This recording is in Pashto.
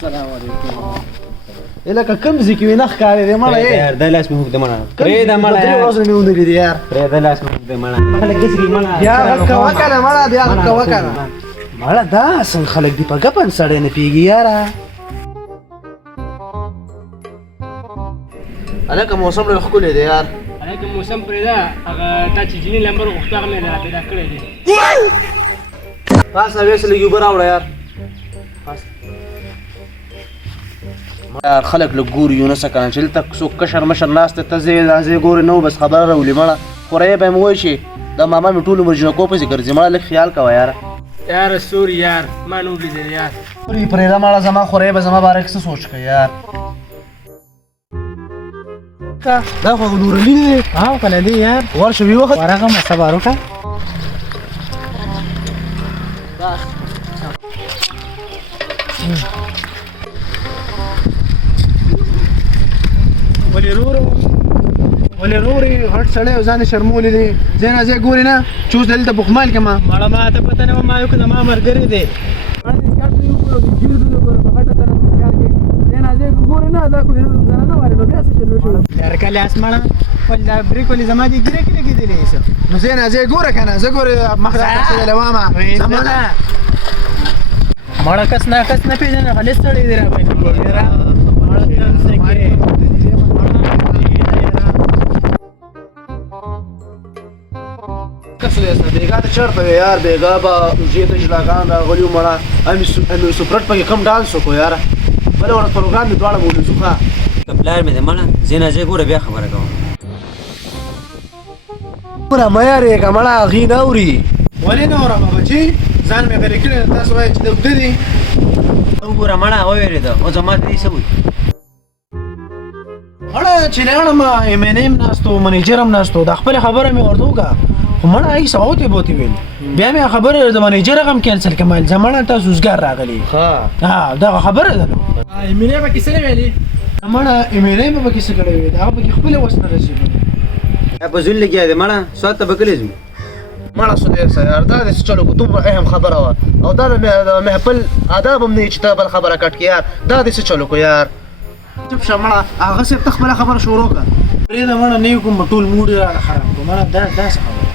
السلام علیکم. الکه کوم ځکه وینه ښکارې دی مړه یار د لاس مې هوک د مړه پرې د مړه درې ورځې مې وندلې دي یار پرې د لاس مې هوک د مړه خلک دسري مړه یار غږ کوه کنه مړه بیا غږ کوه کنه مړه دا څنګه خلک دي په ګپن سړی نه پیږي یاره الکه موسم ډېر ښکلی دی یار هلکه موسم پرې ده هغه تا چې جیني لمبر غوښته هغه مې را پیدا کړی دی پاس نه ویسه لږ اوبه راوړه یار یار خلک لږ ګوري یونسه کنه چې دلته څوک کشر مشر ناست دی ته ځې ګورې نه بس خبره راولي مړه خورۍ به یې وایي چې دا ماما مې ټول عمر جنکو پسې ګرځي مړه لږ خیال کوه یاره یاره سوري یار ما نه ولیدل یار سوري پرېږده مړه زما خورۍ به زما باره کې څه سوچ کوي یار دا خو نورالدین دی ها کنه دی یار ورشه وي وخت ورغه ما صبر وکړه ولې رورې غټ سړی او ځان یې شرمولی دی ځای نه ځای ګورې نه چې اوس دلته په خمال کې ما مړه ما ته پته نه وه ما یو که زما ملګری دی یار کله اسمانه ول دا بریک ولې زما دي ګیره کې لګېدلی نو ځای نه ځای ګوره که نه زه ګورې مخ راکړېدلی وامه مړه کس نه پېژنه خالص سړی دی راباندې بیګا ته چېرته وې یار بیګا به اوږې ته ژلاګان راغلي وو مړه امیر سپرټ پکې کم ډانس وکړو یاره بله ورځ پروګرام مې دواړه بولو ښه که پلار مې دی مړه ځای نه ځای ګوره بیا خبره کوم دومره مه یارېږه مړه هغې نه اوري ولې نه اورم بچي ځان مې غرې کړی تاسو وایئ چې د اوږده دي وګوره مړه ووېرېده او زما ته دې څه وایي مړه چې لاړم ایم این ایم ناست و منیجر هم ناست و دا خپلې خبره مې ورته وکړه خو مړه هغې څه اوتې بوتې ویل بیا مې خبره د منیجر هغه هم کینسل کړه مال زمړه تاسو اوسګار راغلي ها دغه خبره ده نو ایم این ایم پکې څه نه ویلي مړه ایم این ایم به پکې څه کړی وي هغه پکې خپله وس نه رسېږي په زول لګیا دی مړه سوات ته به کلي ځو مړه سودیر صاحب یار دا داسې چلو که دومره اهم خبره وه او دا د محفل آداب هم نه وي چې ته بل خبره کټ کړې یار دا داسې چلو که یار چپ شه مړه هغه صاحب ته خپله خبره شروع کړه پرېږده مړه نه یې کوم ټول موډ یې راله خراب کړو مړه دا څه خبره